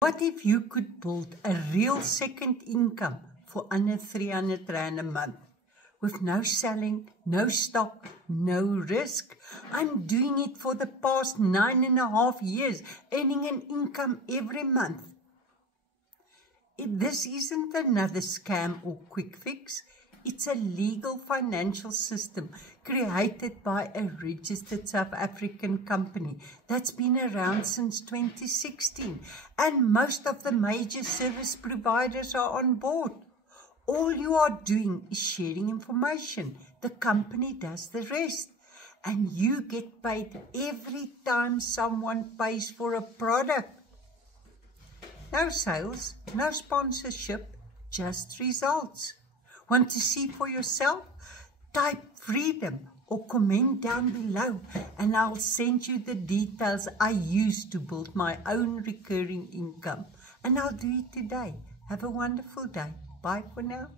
What if you could build a real second income for under 300 Rand a month? With no selling, no stock, no risk. I'm doing it for the past 9.5 years, earning an income every month. This isn't another scam or quick fix. It's a legal financial system created by a registered South African company that's been around since 2016, and most of the major service providers are on board. All you are doing is sharing information. The company does the rest, and you get paid every time someone pays for a product. No sales, no sponsorship, just results. Want to see for yourself? Type freedom or comment down below and I'll send you the details I use to build my own recurring income. And I'll do it today. Have a wonderful day. Bye for now.